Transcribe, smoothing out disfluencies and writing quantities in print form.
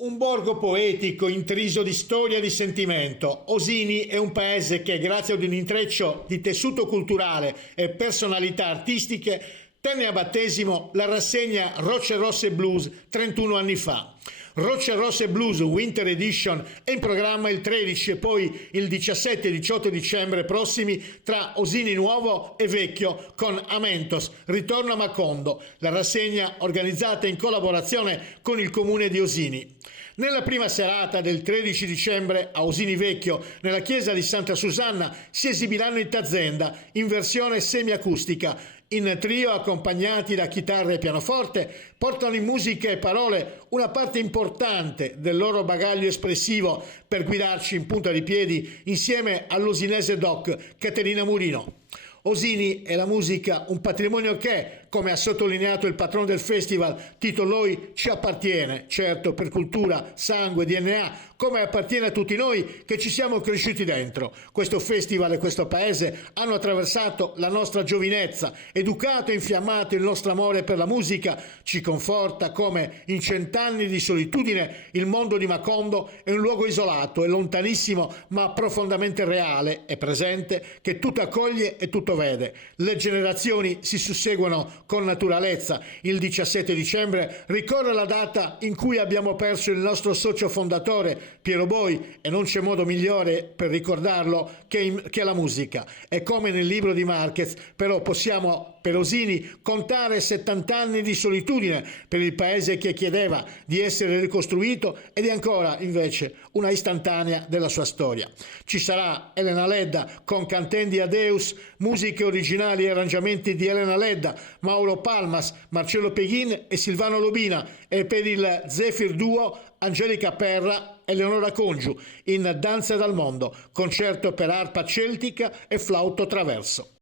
Un borgo poetico intriso di storia e di sentimento. Osini è un paese che, grazie ad un intreccio di tessuto culturale e personalità artistiche, tenne a battesimo la rassegna Rocce Rosse Blues 31 anni fa. Rocce Rosse Blues Winter Edition è in programma il 13 e poi il 17 e 18 dicembre prossimi tra Osini Nuovo e Vecchio con Amentos, Ritorno a Macondo, la rassegna organizzata in collaborazione con il comune di Osini. Nella prima serata del 13 dicembre a Osini Vecchio, nella chiesa di Santa Susanna, si esibiranno in Tazenda in versione semiacustica. In trio, accompagnati da chitarra e pianoforte, portano in musica e parole una parte importante del loro bagaglio espressivo per guidarci in punta di piedi insieme all'osinese doc Caterina Murino. Osini è la musica un patrimonio che, come ha sottolineato il patrono del festival, Tito Loi, ci appartiene, certo per cultura, sangue, DNA, come appartiene a tutti noi che ci siamo cresciuti dentro. Questo festival e questo paese hanno attraversato la nostra giovinezza, educato e infiammato il nostro amore per la musica, ci conforta come in 100 anni di solitudine il mondo di Macondo è un luogo isolato e lontanissimo ma profondamente reale e presente che tutto accoglie e tutto vede. Le generazioni si susseguono con naturalezza. Il 17 dicembre ricorre la data in cui abbiamo perso il nostro socio fondatore Piero Boi e non c'è modo migliore per ricordarlo che la musica. E come nel libro di Marquez, però possiamo per Osini contare 70 anni di solitudine per il paese che chiedeva di essere ricostruito ed è ancora invece una istantanea della sua storia. Ci sarà Elena Ledda con Cantendi Adeus, musiche originali e arrangiamenti di Elena Ledda, Mauro Palmas, Marcello Peghin e Silvano Lobina e per il Zephyr Duo Angelica Perra e Leonora Congiu in Danze dal Mondo, concerto per arpa celtica e flauto traverso.